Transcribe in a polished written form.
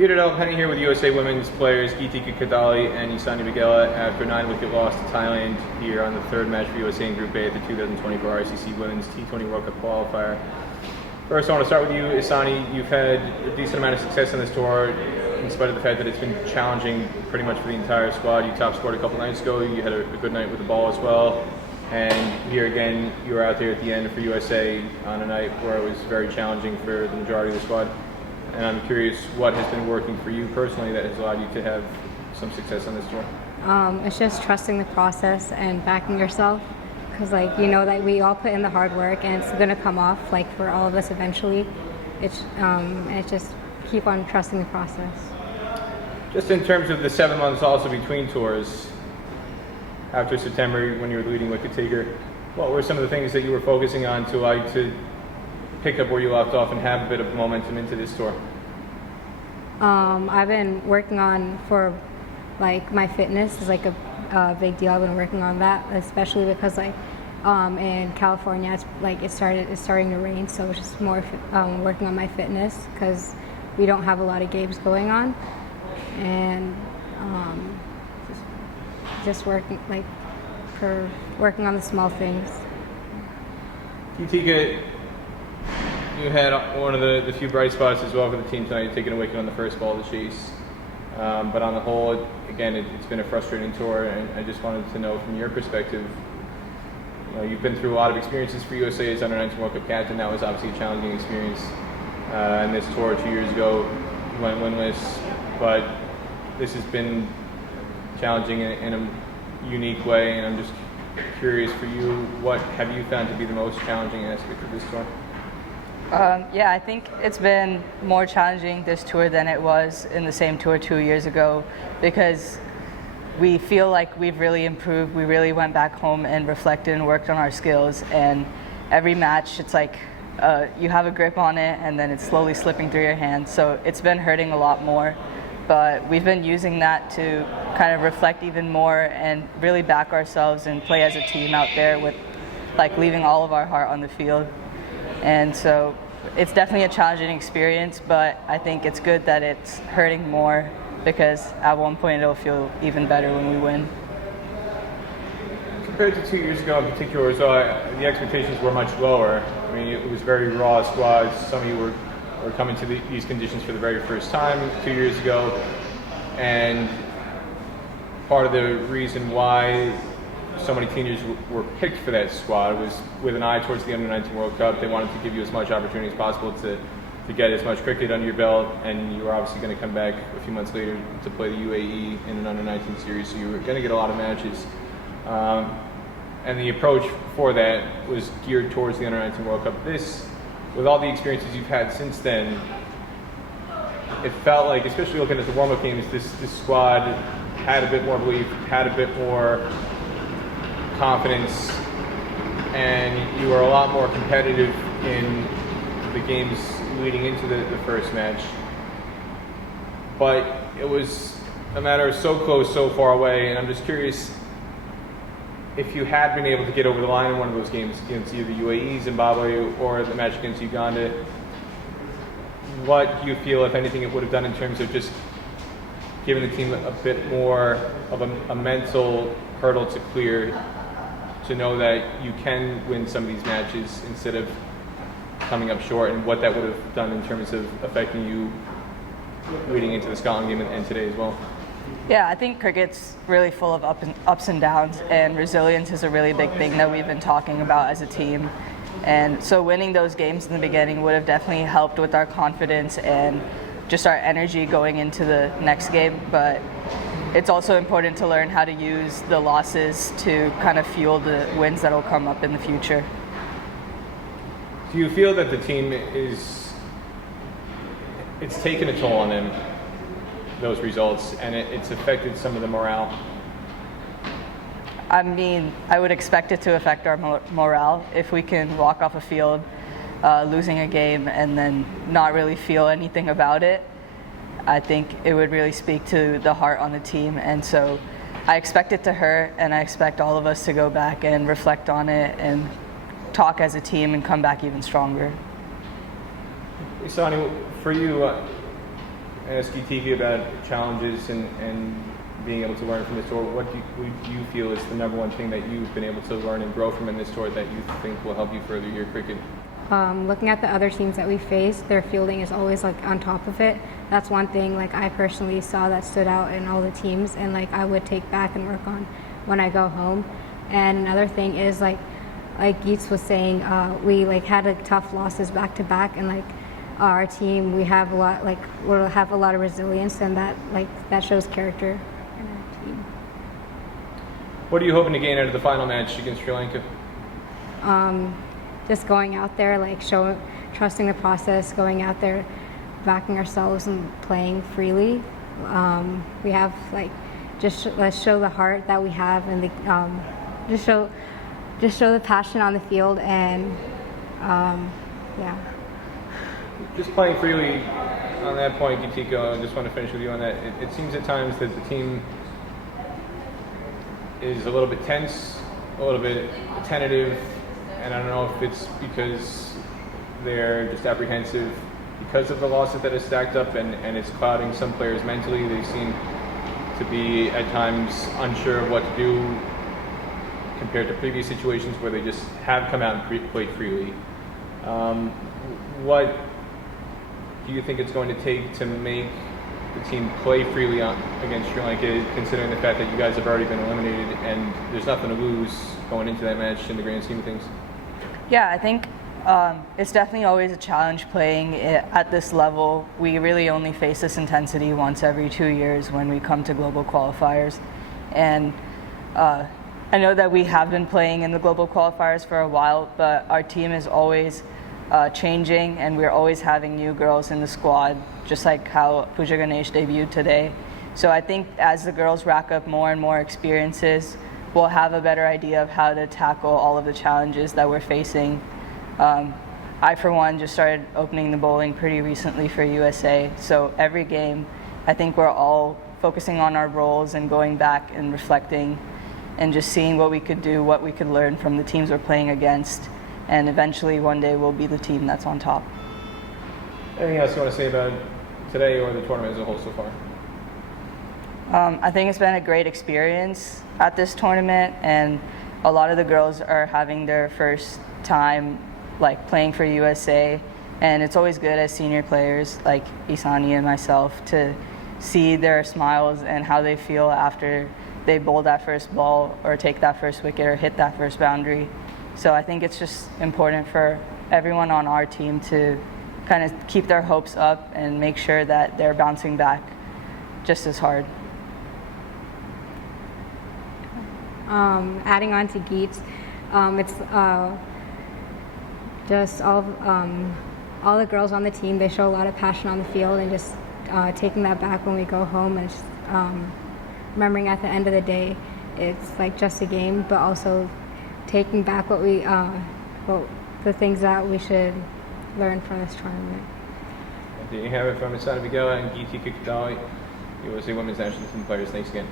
Peter Penny here with USA women's players Geetika Kodali and Isani Vaghela after a 9-wicket loss to Thailand here on the third match for USA in Group A at the 2024 ICC Women's T20 World Cup Qualifier. First, I want to start with you, Isani. You've had a decent amount of success on this tour, in spite of the fact that it's been challenging pretty much for the entire squad. You top scored a couple nights ago. You had a good night with the ball as well. And here again, you were out there at the end for USA on a night where it was very challenging for the majority of the squad. And I'm curious what has been working for you personally that has allowed you to have some success on this tour. It's just trusting the process and backing yourself, because you know that we all put in the hard work and it's going to come off for all of us eventually. It's just keep on trusting the process. Just in terms of the 7 months also between tours, after September when you were the leading wicket taker, what were some of the things that you were focusing on to allow you to pick up where you left off and have a bit of momentum into this tour? I've been working on my fitness is a big deal. I've been working on that, especially because in California it's starting to rain, so it's just more working on my fitness because we don't have a lot of games going on, and just working on the small things. Geetika, you had one of the few bright spots as well for the team tonight, taking a wicket on the first ball of the chase. But on the whole, it's been a frustrating tour, and I just wanted to know from your perspective, you've been through a lot of experiences for USA as under-19 World Cup captain. That was obviously a challenging experience. And this tour 2 years ago, you went winless, but this has been challenging in a unique way, and I'm just curious for you, what have you found to be the most challenging aspect of this tour? I think it's been more challenging this tour than it was in the same tour 2 years ago, because we feel like we've really improved. We really went back home and reflected and worked on our skills, and every match it's you have a grip on it and then it's slowly slipping through your hands, so it's been hurting a lot more. But we've been using that to kind of reflect even more and really back ourselves and play as a team out there with leaving all of our heart on the field. And so it's definitely a challenging experience, but I think it's good that it's hurting more, because at one point it'll feel even better when we win. Compared to 2 years ago in particular, so the expectations were much lower. I mean, it was very raw squads. Some of you were coming to these conditions for the very first time 2 years ago, and part of the reason why so many teenagers were picked for that squad was with an eye towards the under-19 World Cup. They wanted to give you as much opportunity as possible to get as much cricket under your belt, and you were obviously going to come back a few months later to play the UAE in an under-19 series, so you were going to get a lot of matches. And the approach for that was geared towards the under-19 World Cup. This, with all the experiences you've had since then, it felt like, especially looking at the warm-up games, this squad had a bit more belief, had a bit more confidence, and you were a lot more competitive in the games leading into the first match. But it was a matter of so close, so far away, and I'm just curious if you had been able to get over the line in one of those games against either UAE, Zimbabwe, or the match against Uganda, what do you feel, if anything, it would have done in terms of just giving the team a bit more of a mental hurdle to clear, to know that you can win some of these matches instead of coming up short, and what that would have done in terms of affecting you leading into the Scotland game and today as well? Yeah, I think cricket's really full of ups and downs, and resilience is a really big thing that we've been talking about as a team. And so winning those games in the beginning would have definitely helped with our confidence and just our energy going into the next game. But it's also important to learn how to use the losses to kind of fuel the wins that will come up in the future. Do you feel that the team it's taken a toll on them, those results, and it's affected some of the morale? I mean, I would expect it to affect our morale. If we can walk off a field losing a game and then not really feel anything about it, I think it would really speak to the heart on the team. And so I expect it to hurt, and I expect all of us to go back and reflect on it and talk as a team and come back even stronger. Isani, for you, ask Geetika about challenges and being able to learn from this tour. What do you feel is the number one thing that you've been able to learn and grow from in this tour that you think will help you further your cricket? Looking at the other teams that we face, their fielding is always like on top of it. That's one thing like I personally saw that stood out in all the teams, and like I would take back and work on when I go home. And another thing is like Geets was saying, we like had tough losses back to back, and like our team, we'll have a lot of resilience, and that shows character in our team. What are you hoping to gain out of the final match against Sri Lanka? Just going out there, like trusting the process, going out there, backing ourselves and playing freely. We have like let's show the heart that we have, and just show the passion on the field, and yeah. Just playing freely on that point, Geetika, I just want to finish with you on that. It seems at times that the team is a little bit tense, a little bit tentative, and I don't know if it's because they're just apprehensive because of the losses that is stacked up, and it's clouding some players mentally. They seem to be at times unsure of what to do compared to previous situations where they just have come out and played freely. What do you think it's going to take to make the team play freely against Sri Lanka, considering the fact that you guys have already been eliminated and there's nothing to lose going into that match in the grand scheme of things? Yeah, I think it's definitely always a challenge playing at this level. We really only face this intensity once every 2 years when we come to global qualifiers. And I know that we have been playing in the global qualifiers for a while, but our team is always changing, and we're always having new girls in the squad, just like how Pooja Ganesh debuted today. So I think as the girls rack up more and more experiences, we'll have a better idea of how to tackle all of the challenges that we're facing. I, for one, just started opening the bowling pretty recently for USA, so every game, I think we're all focusing on our roles and going back and reflecting and just seeing what we could do, what we could learn from the teams we're playing against, and eventually one day we'll be the team that's on top. Anything else you want to say about today or the tournament as a whole so far? I think it's been a great experience at this tournament, and a lot of the girls are having their first time like playing for USA, and it's always good as senior players like Isani and myself to see their smiles and how they feel after they bowl that first ball or take that first wicket or hit that first boundary. So I think it's just important for everyone on our team to kind of keep their hopes up and make sure that they're bouncing back just as hard. Adding on to Geets, it's just all the girls on the team, they show a lot of passion on the field, and just taking that back when we go home, and just remembering at the end of the day it's like just a game, but also taking back the things that we should learn from this tournament. There you have it from Isani Vaghela and Geetika Kodali, USA Women's National Team players. Thanks again.